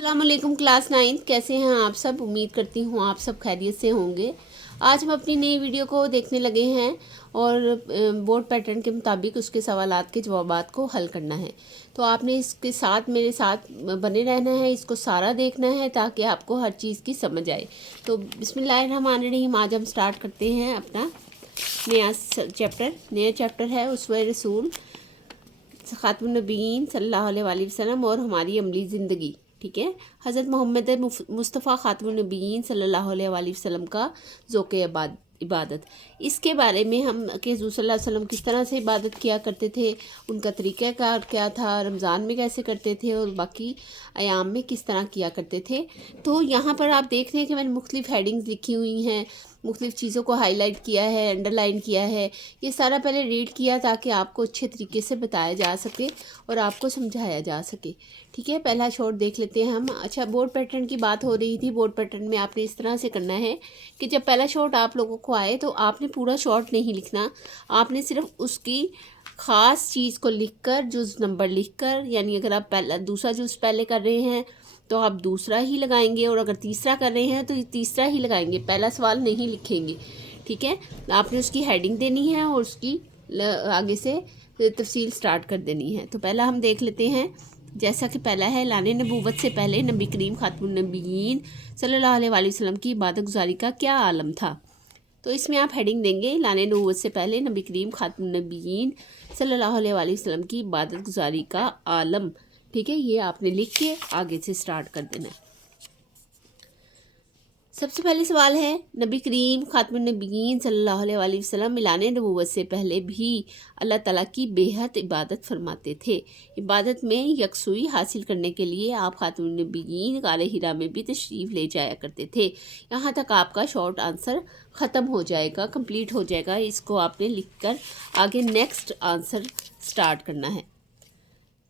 अस्सलाम वालेकुम क्लास 9 कैसे हैं आप सब। उम्मीद करती हूँ आप सब खैरियत से होंगे। आज हम अपनी नई वीडियो को देखने लगे हैं और बोर्ड पैटर्न के मुताबिक उसके सवालात के जवाबात को हल करना है। तो आपने इसके साथ मेरे साथ बने रहना है, इसको सारा देखना है ताकि आपको हर चीज़ की समझ आए। तो बिस्मिल्लाहिर्रहमानिर्रहीम। आज हम स्टार्ट करते हैं अपना नया चैप्टर है उसवे रसूल खातमुन नबीयीन सल्लल्लाहु अलैहि वसल्लम और हमारी अमली ज़िंदगी। ठीक है, हज़रत मोहम्मद मुस्तफ़ा खातमुन नबीयीन सल्लल्लाहु अलैहि वसल्लम का ज़ौक़ इबादत। इसके बारे में हम कि हुज़ूर सल्लल्लाहु अलैहि वसल्लम किस तरह से इबादत किया करते थे, उनका तरीक़ाकार क्या था, रमज़ान में कैसे करते थे और बाकी अयाम में किस तरह किया करते थे। तो यहाँ पर आप देख रहे हैं कि मैंने मुख्तलिफ़ हेडिंग्स लिखी हुई हैं, मुख्तलिफ़ चीज़ों को हाईलाइट किया है, अंडरलाइन किया है। ये सारा पहले रीड किया ताकि आपको अच्छे तरीके से बताया जा सके और आपको समझाया जा सके। ठीक है, पहला शॉर्ट देख लेते हैं हम। अच्छा, बोर्ड पैटर्न की बात हो रही थी। बोर्ड पैटर्न में आपने इस तरह से करना है कि जब पहला शॉर्ट आप लोगों को आए तो आपने पूरा शॉर्ट नहीं लिखना, आपने सिर्फ उसकी ख़ास चीज़ को लिखकर जुज़ नंबर लिखकर, यानी अगर आप पहला दूसरा जुज़ पहले कर रहे हैं तो आप दूसरा ही लगाएंगे और अगर तीसरा कर रहे हैं तो तीसरा ही लगाएंगे, पहला सवाल नहीं लिखेंगे। ठीक है, आपने उसकी हेडिंग देनी है और उसकी आगे से तफसील स्टार्ट कर देनी है। तो पहला हम देख लेते हैं। जैसा कि पहला है, लाने नबूवत से पहले नबी करीम खातमुन नबीयीन सल्लल्लाहु अलैहि वसल्लम की इबादत गुजारी का क्या आलम था। तो इसमें आप हेडिंग देंगे लाने नबूवत से पहले नबी करीम खातमुन नबीयीन सल्लल्लाहु अलैहि वसल्लम की इबादत गुजारी का आलम। ठीक है, ये आपने लिख के आगे से स्टार्ट कर देना है। सबसे पहले सवाल है, नबी करीम खातमुन नबीयीन सल्लल्लाहु अलैहि वसल्लम मिलाने नबूवत से पहले भी अल्लाह ताला की बेहद इबादत फरमाते थे। इबादत में यकसुई हासिल करने के लिए आप खातमुन नबीयीन गारे हिरा में भी तशरीफ़ ले जाया करते थे। यहाँ तक आपका शॉर्ट आंसर ख़त्म हो जाएगा, कंप्लीट हो जाएगा। इसको आपने लिखकर आगे नेक्स्ट आंसर स्टार्ट करना है।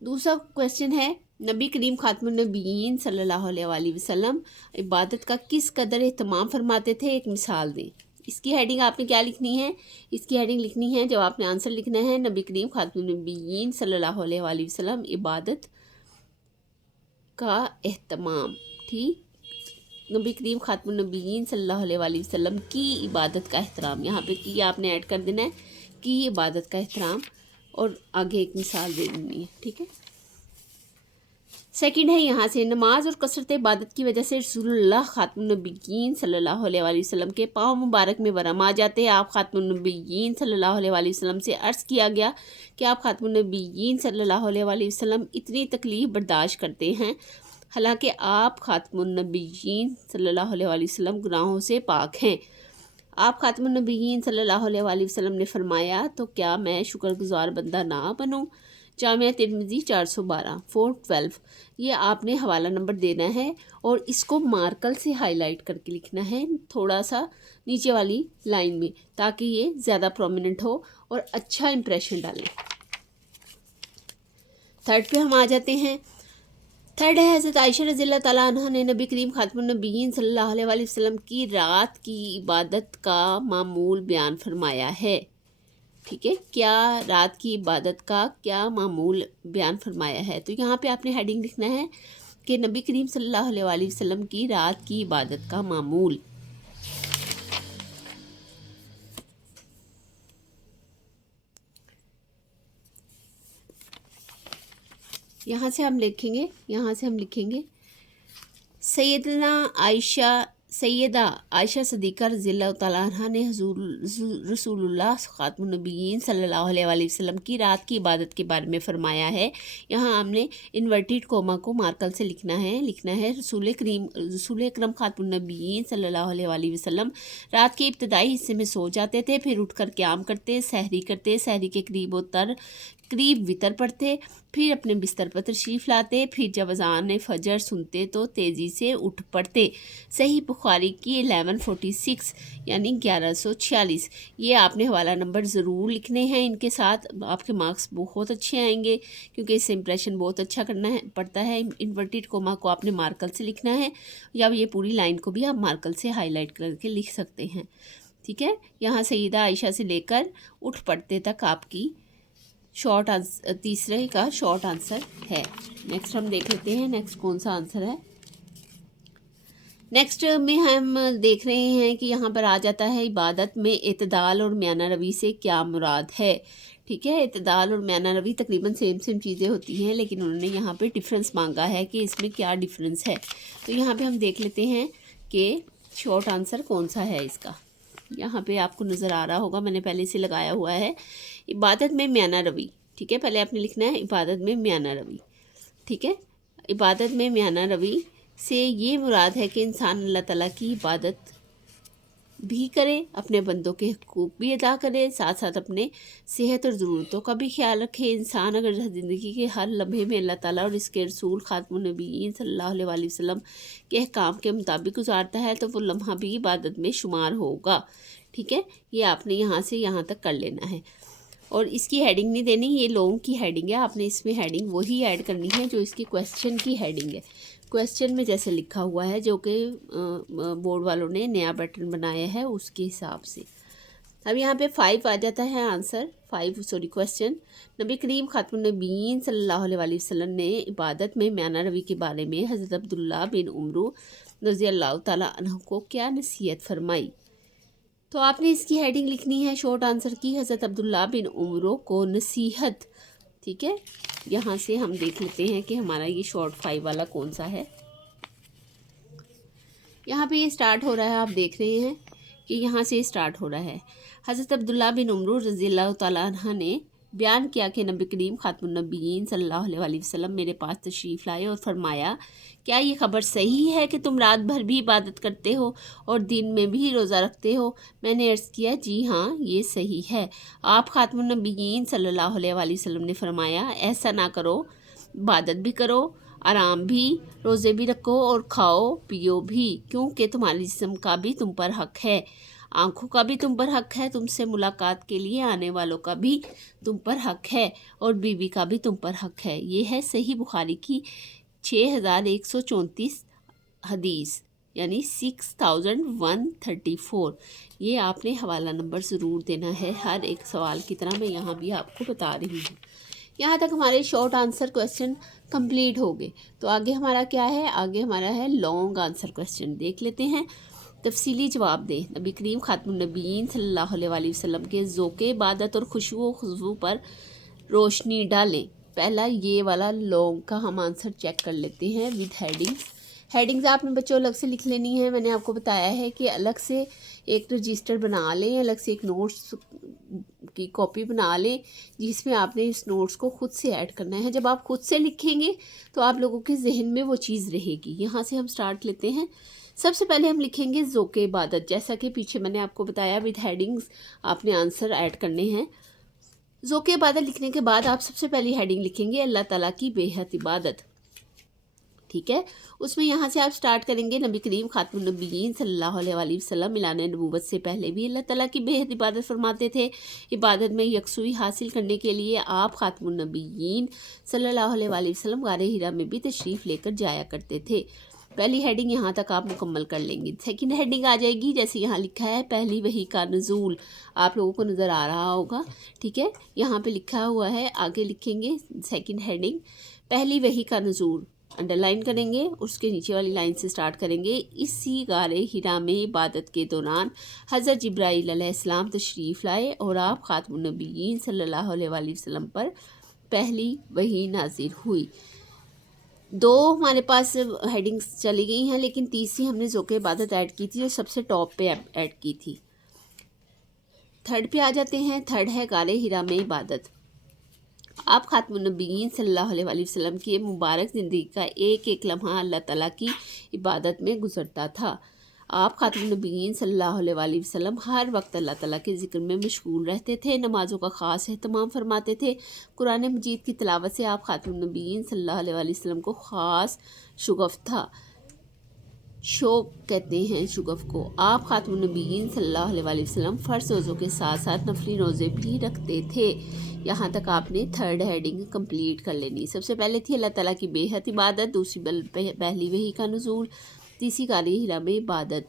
दूसरा क्वेश्चन है, नबी करीम खातमुन नबीयीन सल्लल्लाहु अलैहि वसल्लम इबादत का किस कदर एहतमाम फरमाते थे, एक मिसाल दें। इसकी हेडिंग आपने क्या लिखनी है, इसकी हेडिंग लिखनी है, जब आपने आंसर लिखना है नबी करीम खातमुन नबीयीन सल्लल्लाहु अलैहि वसल्लम इबादत का एहतमाम। ठीक, नबी करीम खातमुन नबीयीन सल्लल्लाहु अलैहि वसल्लम की इबादत का एहतराम, यहाँ पे की आपने ऐड कर देना है कि इबादत का एहतराम और आगे एक मिसाल दे देनी है। ठीक है, सेकंड है यहाँ से, नमाज और कसरत इबादत की वजह से रसूलुल्लाह खातमुन नबीयीन सल्लल्लाहु अलैहि वसल्लम के पाँव मुबारक में वरम आ जाते। आप खातमुन नबीयीन सल्लल्लाहु अलैहि वसल्लम से अर्ज़ किया गया कि आप खातमुन नबीयीन सल्लल्लाहु अलैहि वसल्लम इतनी तकलीफ़ बर्दाश्त करते हैं, हालांकि आप खातमुन नबीयीन सल्लल्लाहु अलैहि वसल्लम गुनाहों से पाक हैं। आप खातमुन नबीयीन सल्लल्लाहु अलैहि वसल्लम ने फरमाया, तो क्या मैं शुक्रगुजार बंदा ना बनूं। जामिया तिर्मिज़ी 412 412। ये आपने हवाला नंबर देना है और इसको मार्कर से हाईलाइट करके लिखना है थोड़ा सा नीचे वाली लाइन में, ताकि ये ज़्यादा प्रोमिनेंट हो और अच्छा इंप्रेशन डालें। थर्ड पे हम आ जाते हैं। थर्ड है, हज़रत आयशा रज़ियल्लाहु ताला अन्हा ने नबी करीम खातमुन नबीयीन सल्लल्लाहु अलैहि वसल्लम की रात की इबादत का मामूल बयान फरमाया है। ठीक है, क्या रात की इबादत का क्या मामूल बयान फरमाया है। तो यहाँ पे आपने हेडिंग लिखना है कि नबी करीम सल्लल्लाहु अलैहि वसल्लम की रात की इबादत का मामूल। यहाँ से हम लिखेंगे सैयदा आयशा सदीक़ा रज़ियल्लाहु ताला अन्हा ने रसूलुल्लाह खातमुन नबीयीन सल्लल्लाहु अलैहि वसल्लम की रात की इबादत के बारे में फ़रमाया है। यहाँ हमने इन्वर्टेड कोमा को मार्कर से लिखना है रसूल अकरम खातमुन नबीयीन सल्लल्लाहु अलैहि वसल्लम रात के इब्तदाई हिस्से में सो जाते थे, फिर उठकर क़याम करते, सहरी करते, सहरी के करीब वितर पढ़ते, फिर अपने बिस्तर पर तशरीफ़ लाते, फिर जब अज़ान फ़जर सुनते तो तेज़ी से उठ पड़ते। सही बुखारी की 1146 यानी 1146। ये आपने हवाला नंबर ज़रूर लिखने हैं, इनके साथ आपके मार्क्स बहुत अच्छे आएंगे क्योंकि इससे इंप्रेशन बहुत अच्छा करना पड़ता है। इन्वर्टेड कोमा को आपने मार्कर से लिखना है या ये पूरी लाइन को भी आप मार्कर से हाईलाइट करके लिख सकते हैं। ठीक है, यहाँ सैयदा आयशा से लेकर उठ पड़ते तक आपकी शॉर्ट आंसर, तीसरे का शॉर्ट आंसर है। नेक्स्ट हम देख लेते हैं नेक्स्ट कौन सा आंसर है। नेक्स्ट में हम देख रहे हैं कि यहाँ पर आ जाता है इबादत में इत्दाल और म्याना रवी से क्या मुराद है। ठीक है, इत्दाल और म्याना रवी तकरीबन सेम चीज़ें होती हैं, लेकिन उन्होंने यहाँ पे डिफरेंस मांगा है कि इसमें क्या डिफरेंस है। तो यहाँ पे हम देख लेते हैं कि शॉर्ट आंसर कौन सा है इसका। यहाँ पे आपको नज़र आ रहा होगा, मैंने पहले से लगाया हुआ है, इबादत में म्याना रवी। ठीक है, पहले आपने लिखना है इबादत में म्याना रवी। ठीक है, इबादत में म्याना रवी से ये मुराद है कि इंसान अल्लाह ताला की इबादत भी करे, अपने बंदों के हकूक़ भी अदा करे, साथ साथ अपने सेहत और ज़रूरतों का भी ख्याल रखे। इंसान अगर ज़िंदगी के हर लम्हे में अल्लाह ताला और इसके रसूल खातमुन नबीयीन सल्लल्लाहु अलैहि वसल्लम के अहकाम के मुताबिक गुजारता है तो वो लम्हा भी इबादत में शुमार होगा। ठीक है, ये आपने यहाँ से यहाँ तक कर लेना है। और इसकी हेडिंग नहीं देनी, ये लॉन्ग की हेडिंग है, आपने इसमें हेडिंग वही ऐड करनी है जो इसकी क्वेश्चन की हेडिंग है। क्वेश्चन में जैसे लिखा हुआ है, जो कि बोर्ड वालों ने नया पैटर्न बनाया है उसके हिसाब से। अब यहाँ पे 5 आ जाता है आंसर, क्वेश्चन। नबी करीम खातमुन नबीयीन सल्लल्लाहु अलैहि वसल्लम ने इबादत में म्याना रवी के बारे में हज़रत अब्दुल्ला बिन उमरू रज़ी अल्लाह ताला अन्हु को क्या नसीहत फरमाई। तो आपने इसकी हेडिंग लिखनी है शॉर्ट आंसर की, हज़रत अब्दुल्ला बिन उमरो को नसीहत। ठीक है, यहाँ से हम देख लेते हैं कि हमारा ये शॉर्ट 5 वाला कौन सा है। यहाँ पे ये स्टार्ट हो रहा है, आप देख रहे हैं कि यहाँ से स्टार्ट हो रहा है। हज़रत अब्दुल्ला बिन उमरो रज़ियल्लाहु ताला अन्हु ने बयान किया कि नबी करीम खातमुन नबीयीन सल्लल्लाहु अलैहि वसल्लम मेरे पास तशरीफ़ लाए और फरमाया, क्या ये ख़बर सही है कि तुम रात भर भी इबादत करते हो और दिन में भी रोज़ा रखते हो। मैंने अर्ज़ किया, जी हाँ, ये सही है। आप खातमुन नबीयीन सल्लल्लाहु अलैहि वसल्लम ने फरमाया, ऐसा ना करो, इबादत भी करो, आराम भी, रोज़े भी रखो और खाओ पियो भी, क्योंकि तुम्हारे जिस्म का भी तुम पर हक़ है, आँखों का भी तुम पर हक़ है, तुमसे मुलाकात के लिए आने वालों का भी तुम पर हक़ है और बीवी का भी तुम पर हक़ है। ये है सही बुखारी की 6134 हदीस, यानी 6134। ये आपने हवाला नंबर ज़रूर देना है हर एक सवाल की तरह, मैं यहाँ भी आपको बता रही हूँ। यहाँ तक हमारे शॉर्ट आंसर क्वेश्चन कंप्लीट हो गए। तो आगे हमारा क्या है, आगे हमारा है लॉन्ग आंसर क्वेश्चन। देख लेते हैं। तफसीली जवाब दें। नबी करीम खातमुन नबीयीन सल्लल्लाहु अलैहि वसल्लम के ज़ौक़ इबादत और खुशबू पर रोशनी डालें। पहला ये वाला लॉन्ग का हम आंसर चेक कर लेते हैं विद हेडिंग्स आपने बच्चों अलग से लिख लेनी है। मैंने आपको बताया है कि अलग से एक रजिस्टर बना लें, अलग से एक नोट्स की कॉपी बना लें जिसमें आपने इस नोट्स को खुद से ऐड करना है। जब आप खुद से लिखेंगे तो आप लोगों के जहन में वो चीज़ रहेगी। यहाँ से हम स्टार्ट लेते हैं। सबसे पहले हम लिखेंगे ज़ौक़ इबादत, जैसा कि पीछे मैंने आपको बताया विद हेडिंग्स आपने आंसर ऐड करने हैं। ज़ौक़ इबादत लिखने के बाद आप सबसे पहली हेडिंग लिखेंगे अल्लाह ताला की बेहद इबादत। ठीक है, उसमें यहाँ से आप स्टार्ट करेंगे, नबी करीम खातमुन नबीयीन सल्लल्लाहु अलैहि वसल्लम मिलाने नबूवत से पहले भी अल्लाह ताला की बेहद इबादत फरमाते थे। इबादत में यकसुई हासिल करने के लिए आप खातमुन नबीयीन सल्लल्लाहु अलैहि वसल्लम गारे हिरा में भी तशरीफ़ लेकर जाया करते थे। पहली हेडिंग यहाँ तक आप मुकम्मल कर लेंगे। सेकंड हेडिंग आ जाएगी, जैसे यहाँ लिखा है पहली वही का नज़ूल, आप लोगों को नज़र आ रहा होगा। ठीक है, यहाँ पे लिखा हुआ है, आगे लिखेंगे सेकंड हेडिंग पहली वही का नज़ूल, अंडरलाइन करेंगे, उसके नीचे वाली लाइन से स्टार्ट करेंगे। इसी गारे हिरा में इबादत के दौरान हज़रत जिब्राईल अलैहिस्सलाम तशरीफ़ लाए और आप खातमुन नबीयीन सल्लल्लाहु अलैहि वसल्लम पर पहली वही नाजिल हुई। दो हमारे पास हेडिंग्स चली गई हैं, लेकिन तीसरी हमने ज़ौक़ इबादत ऐड की थी और सबसे टॉप पे ऐड की थी। थर्ड पे आ जाते हैं। थर्ड है गारे हिरा में इबादत। आप खातमुन नबीयीन सल्लल्लाहु अलैहि वसल्लम की मुबारक ज़िंदगी का एक एक लम्हा अल्लाह ताला की इबादत में गुजरता था। आप खातमुन नबीयीन सल्लल्लाहु अलैहि वसल्लम हर वक्त अल्लाह ताला के ज़िक्र में मशगूल रहते थे, नमाज़ों का ख़ास एहतमाम फरमाते थे। कुरान मजीद की तिलावत से आप खातमुन नबीयीन सल्लल्लाहु अलैहि वसल्लम को ख़ास शुगफ़ था, शौक़ कहते हैं शुगफ़ को। आप खातमुन नबीयीन सल्लल्लाहु अलैहि वसल्लम फ़र्ज़ रोज़ों के साथ साथ नफली रोज़े भी रखते थे। यहाँ तक आपने थर्ड हेडिंग कंप्लीट कर लेनी। सबसे पहले थी अल्लाह ताला की बेहद इबादत, दूसरी पहली वही का नुज़ूल, तीसरी गारे हिरा में इबादत।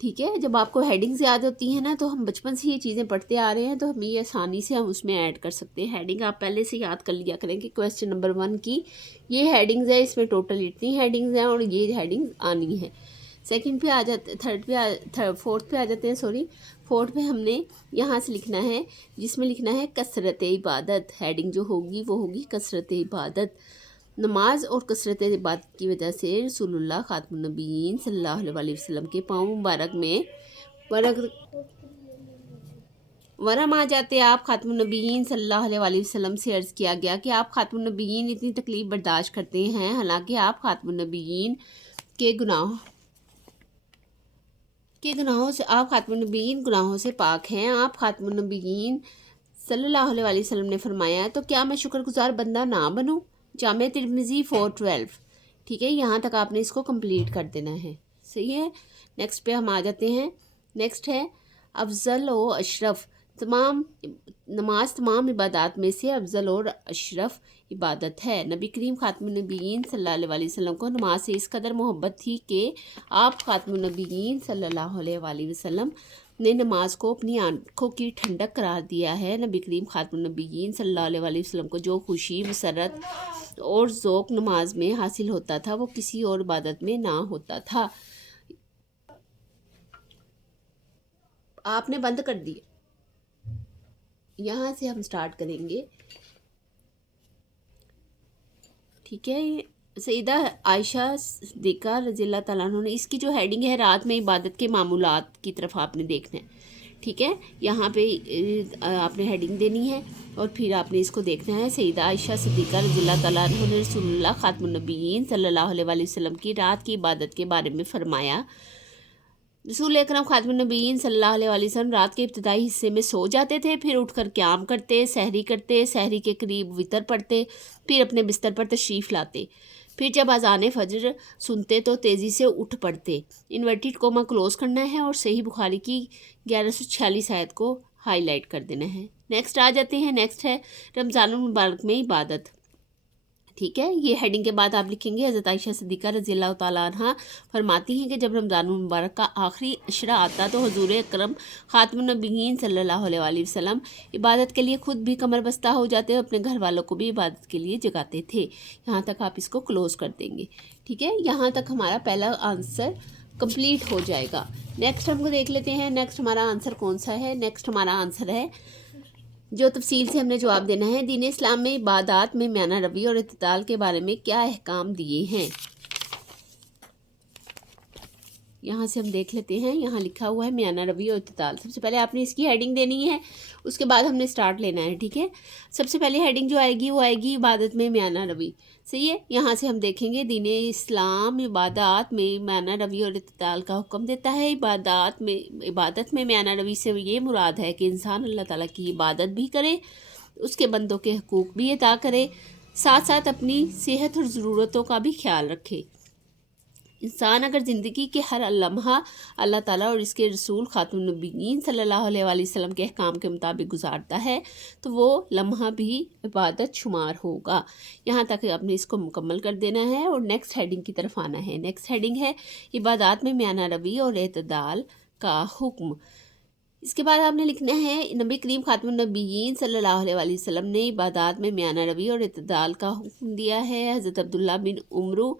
ठीक है, जब आपको हेडिंग्स याद होती हैं ना, तो हम बचपन से ये चीज़ें पढ़ते आ रहे हैं, तो हम ये आसानी से हम उसमें ऐड कर सकते हैं। हेडिंग आप पहले से याद कर लिया करें कि क्वेश्चन नंबर 1 की ये हेडिंग्स है, इसमें टोटल इतनी हेडिंग्स हैं और ये हेडिंग्स आनी है। सेकंड पे आ जाते, फोर्थ पे आ जाते हैं, सॉरी। फोर्थ पे हमने यहाँ से लिखना है, जिसमें लिखना है कसरत इबादत। हेडिंग जो होगी वो होगी कसरत इबादत। नमाज और कसरत इबादत की वजह से रसूलुल्लाह खातमुन नबीयीन सल्लल्लाहु अलैहि वसल्लम के पाँव मुबारक में वरम आ जाते। आप खातमुन नबीयीन सल्लल्लाहु अलैहि वसल्लम से अर्ज़ किया गया कि आप खातमुन नबीयीन इतनी तकलीफ़ बर्दाश्त करते हैं, हालांकि आप खातमुन नबीयीन के गुनाहों से, आप खातमुन नबीयीन गुनाहों से पाक हैं। आप खातमुन नबीयीन सल्लल्लाहु अलैहि वसल्लम ने फरमाया, तो क्या मैं शुक्रगुजार बंदा ना बनूं? जामे तिर्मिज़ी 412। ठीक है, यहाँ तक आपने इसको कंप्लीट कर देना है। सही है। नेक्स्ट पे हम आ जाते हैं। नेक्स्ट है अफजल व अशरफ। नमाज तमाम इबादत में से अफजल और अशरफ इबादत है। नबी करीम खातमुन नबीयीन सल्लल्लाहु अलैहि वसल्लम को नमाज से इस कदर मोहब्बत थी कि आप खातमुन नबीयीन सल्लल्लाहु अलैहि वसल्लम ने नमाज को अपनी आंखों की ठंडक करार दिया है। नबी करीम खातमुन नबीयीन सल्लल्लाहु अलैहि वसल्लम को जो खुशी, मसरत और ज़ौक़ नमाज में हासिल होता था वो किसी और इबादत में ना होता था। आपने बंद कर दिया। यहाँ से हम स्टार्ट करेंगे। ठीक है। सईदा आयशा सिद्दीक़ा रज़ियल्लाहु तआला अन्हा ने, इसकी जो हेडिंग है रात में इबादत के मामूलात की तरफ आपने देखना है। ठीक है, यहाँ पे आपने हेडिंग देनी है और फिर आपने इसको देखना है। सईदा आयशा सिद्दीक़ा रज़ियल्लाहु तआला अन्हा ने रसूलुल्लाह खातमुन नबीयीन सल्लल्लाहु अलैहि वसल्लम की रात की इबादत के बारे में फ़रमाया, रसूल अकरम खातमुन नबीयीन सल्लल्लाहु अलैहि वसल्लम रात के इब्तिदाई हिस्से में सो जाते थे, फिर उठकर क़याम करते, सहरी करते, सहरी के करीब वितर पढ़ते, फिर अपने बिस्तर पर तशरीफ़ लाते। फिर जब अज़ान फ़जर सुनते तो तेज़ी से उठ पड़ते। इन्वर्टेड कोमा क्लोज़ करना है और सही बुखारी की 1146 आयत को हाईलाइट कर देना है। नेक्स्ट आ जाते हैं। नेक्स्ट है रमज़ानुल मुबारक में इबादत। ठीक है, ये हेडिंग के बाद आप लिखेंगे हज़रत आयशा सिद्दीक़ा रज़ियल्लाहु तआला अन्हा फरमाती हैं कि जब रमज़ानुल मुबारक का आखिरी अशरा आता तो हुज़ूर अकरम खातमुन नबीयीन सल्लल्लाहु अलैहि वसल्लम इबादत के लिए खुद भी कमर बस्ता हो जाते और अपने घर वालों को भी इबादत के लिए जगाते थे। यहाँ तक आप इसको क्लोज़ कर देंगे। ठीक है, यहाँ तक हमारा पहला आंसर कंप्लीट हो जाएगा। नेक्स्ट हम देख लेते हैं। नेक्स्ट हमारा आंसर कौन सा है? नेक्स्ट हमारा आंसर है, जो तफसील से हमने जवाब देना है, दीन इस्लाम में इबादत में म्याना रवि और इत्तिदाल के बारे में क्या अहकाम दिए हैं। यहाँ से हम देख लेते हैं। यहाँ लिखा हुआ है म्याना रवि और इत्तिदाल। सबसे पहले आपने इसकी हेडिंग देनी है, उसके बाद हमने स्टार्ट लेना है। ठीक है, सबसे पहले हेडिंग जो आएगी वो आएगी इबादत में म्याना रवि। सही है, यहाँ से हम देखेंगे दीन इस्लाम इबादत में म्याना रवि और इत्तिदाल का हुक्म देता है। इबादत में म्याना रवि से ये मुराद है कि इंसान अल्लाह ताला की इबादत भी करे, उसके बंदों के हकूक़ भी अदा करे, साथ साथ अपनी सेहत और ज़रूरतों का भी ख्याल रखे। इंसान अगर ज़िंदगी के हर लम्हा अल्लाह ताला और इसके रसूल खातमुन नबीयीन सल्लल्लाहु अलैहि वसल्लम के अहकाम के मुताबिक गुजारता है तो वो लम्हा भी इबादत शुमार होगा। यहाँ तक आपने इसको मुकम्मल कर देना है और नेक्स्ट हेडिंग की तरफ आना है। नेक्स्ट हेडिंग है इबादत में म्याना रवि और एतदाल का हुक्म। इसके बाद आपने लिखना है नबी करीम खातमुन नबीयीन सल्लल्लाहु अलैहि वसल्लम ने इबादत में म्याना रवि और एतदाल का हुक्म दिया है। हज़रत अब्दुल्ला बिन उमरू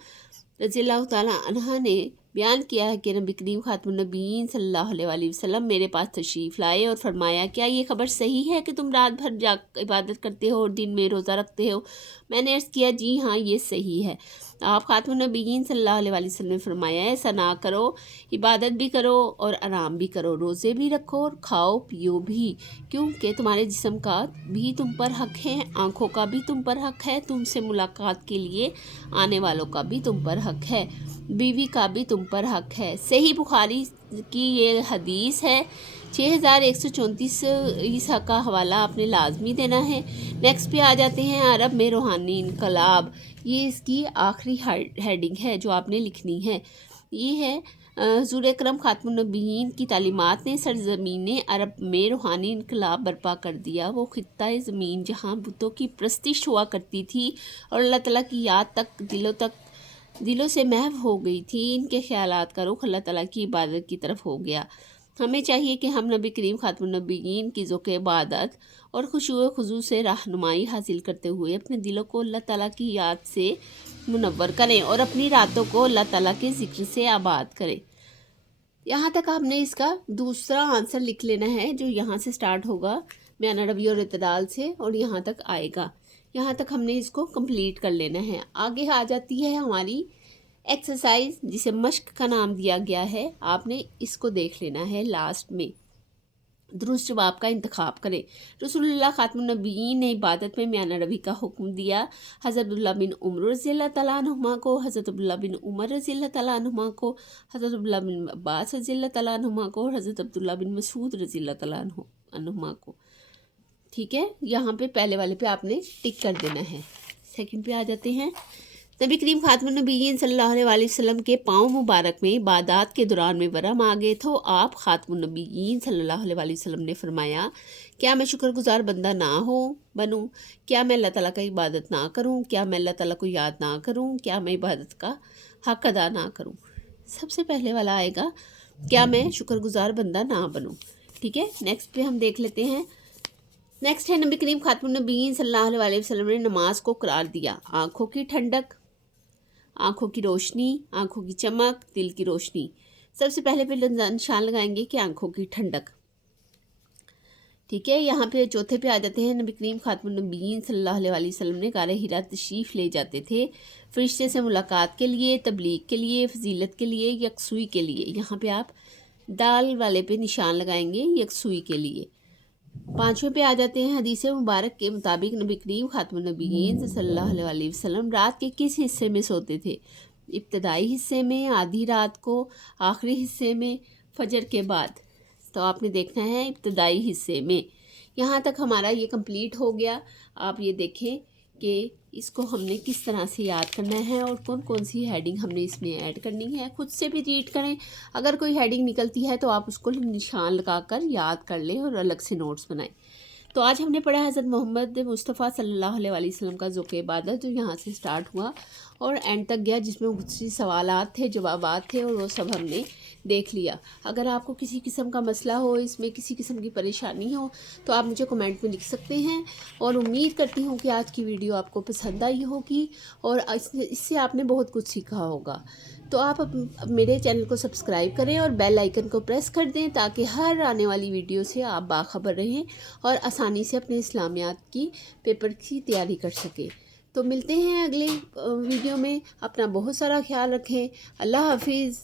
रज़ियल्लाहु ताला अन्हा ने बयान किया है कि नबी करीम खातमुन नबीयीन सल्लल्लाहु अलैहि वसल्लम मेरे पास तशरीफ़ लाए और फरमाया, क्या ये खबर सही है कि तुम रात भर जाग इबादत करते हो और दिन में रोज़ा रखते हो? मैंने अर्ज़ किया, जी हाँ, ये सही है। आप खातमुन नबीयीन सल्लल्लाहु अलैहि वसल्लम ने फरमाया, ऐसा ना करो, इबादत भी करो और आराम भी करो, रोज़े भी रखो और खाओ पियो भी, क्योंकि तुम्हारे जिस्म का भी तुम पर हक़ है, आँखों का भी तुम पर हक़ है, तुमसे मुलाकात के लिए आने वालों का भी तुम पर हक़ है, बीवी का भी तुम पर हक़ है। सही बुखारी की ये हदीस है। 6134 ईसा का हवाला आपने लाजमी देना है। नेक्स्ट पे आ जाते हैं अरब में रूहानी इनकलाब। ये इसकी आखिरी हेडिंग है जो आपने लिखनी है। ये है हुज़ूर अकरम खातमुन नबीयीन की तालीमात ने सरज़मीन अरब में रूहानी इनकलाब बर्पा कर दिया। वो खित्ता ज़मीन जहाँ बुतों की प्रस्तिश हुआ करती थी और अल्लाह ताला की याद दिलों से महव हो गई थी, इनके ख्यालात का रुख अल्लाह ताला की इबादत की तरफ हो गया। हमें चाहिए कि हम नबी करीम खातमुन नबीयीन की ज़ौक़ इबादत और खुशू खुजू से रहनुमाई हासिल करते हुए अपने दिलों को अल्लाह ताला की याद से मुनव्वर करें और अपनी रातों को अल्लाह ताला के ज़िक्र से आबाद करें। यहाँ तक हमने इसका दूसरा आंसर लिख लेना है, जो यहाँ से स्टार्ट होगा म्याना रबी और इतदाल से और यहाँ तक आएगा। यहाँ तक हमने इसको कंप्लीट कर लेना है। आगे आ जाती है हमारी एक्सरसाइज, जिसे मश्क का नाम दिया गया है। आपने इसको देख लेना है लास्ट में। दुरुस्त जवाब का इंतखाब करें। रसूलुल्लाह खातमुन नबीयीन ने इबादत में म्याना रबी का हुक्म दिया। हज़रत अब्दुल्लाह बिन उमर रज़ियल्लाहु तआला अन्हुमा को, हज़रत अब्दुल्लाह बिन उमर रज़ियल्लाहु तआला अन्हुमा को, हज़रत अब्दुल्लाह बिन अब्बास रज़ियल्लाहु तआला अन्हुमा को, हज़रत अब्दुल्लाह बिन मसूद रज़ियल्लाहु तआला अन्हुमा को। ठीक है, यहाँ पे पहले वाले पे आपने टिक कर देना है। सेकंड पे आ जाते हैं। नबी करीम खातमुन नबीयीन सल्लल्लाहु अलैहि वसल्लम के पाँव मुबारक में इबादत के दौरान में वरम आ गए तो आप खातमुन नबीयीन सल्लल्लाहु अलैहि वसल्लम ने फरमाया, क्या मैं शुक्रगुजार बंदा ना बनूं? क्या मैं अल्लाह ताला की इबादत ना करूं? क्या मैं अल्लाह ताला को याद ना करूं? क्या मैं इबादत का हक अदा ना करूं? सबसे पहले वाला आएगा, क्या मैं शुक्रगुजार बंदा ना बनूं। ठीक है, नेक्स्ट पे हम देख लेते हैं। नेक्स्ट है, नबी करीम खातमुन नबीयीन सल्लल्लाहु अलैहि वसल्लम ने नमाज को करार दिया। आँखों की ठंडक, आँखों की रोशनी, आँखों की चमक, दिल की रोशनी। सबसे पहले पे निशान लगाएंगे कि आँखों की ठंडक। ठीक है, यहाँ पे चौथे पे आ जाते हैं। नबी करीम खातमुन नबीयीन सल्लल्लाहु अलैहि वसल्लम ने गारे हिरा तशरीफ़ ले जाते थे फरिश्ते से मुलाकात के लिए, तबलीग के लिए, फजीलत के लिए, यकसुई के लिए। यहाँ पे आप दाल वाले पे निशान लगाएंगे, यकसुई के लिए। पाँचवें पे आ जाते हैं। हदीस मुबारक के मुताबिक नबी करीम खातमुन नबीयीन सल्लल्लाहु अलैहि वसल्लम रात के किस हिस्से में सोते थे? इब्तदाई हिस्से में, आधी रात को, आखिरी हिस्से में, फजर के बाद। तो आपने देखना है इब्तदाई हिस्से में। यहाँ तक हमारा ये कंप्लीट हो गया। आप ये देखें कि इसको हमने किस तरह से याद करना है और कौन कौन सी हेडिंग हमने इसमें ऐड करनी है। खुद से भी रीड करें। अगर कोई हेडिंग निकलती है तो आप उसको निशान लगाकर याद कर लें और अलग से नोट्स बनाएं। तो आज हमने पढ़ा हज़रत मोहम्मद मुस्तफ़ा सल्लल्लाहु अलैहि वसल्लम का ज़ोक़ इबादत, जो यहाँ से स्टार्ट हुआ और एंड तक गया, जिसमें बहुत सी सवालात थे, जवाबात थे, और वो सब हमने देख लिया। अगर आपको किसी किस्म का मसला हो, इसमें किसी किस्म की परेशानी हो, तो आप मुझे कमेंट में लिख सकते हैं। और उम्मीद करती हूँ कि आज की वीडियो आपको पसंद आई होगी और इससे आपने बहुत कुछ सीखा होगा। तो आप मेरे चैनल को सब्सक्राइब करें और बेल आइकन को प्रेस कर दें, ताकि हर आने वाली वीडियो से आप बाखबर रहें और आसानी से अपने इस्लामियात की पेपर की तैयारी कर सकें। तो मिलते हैं अगले वीडियो में। अपना बहुत सारा ख्याल रखें। अल्लाह हाफिज़।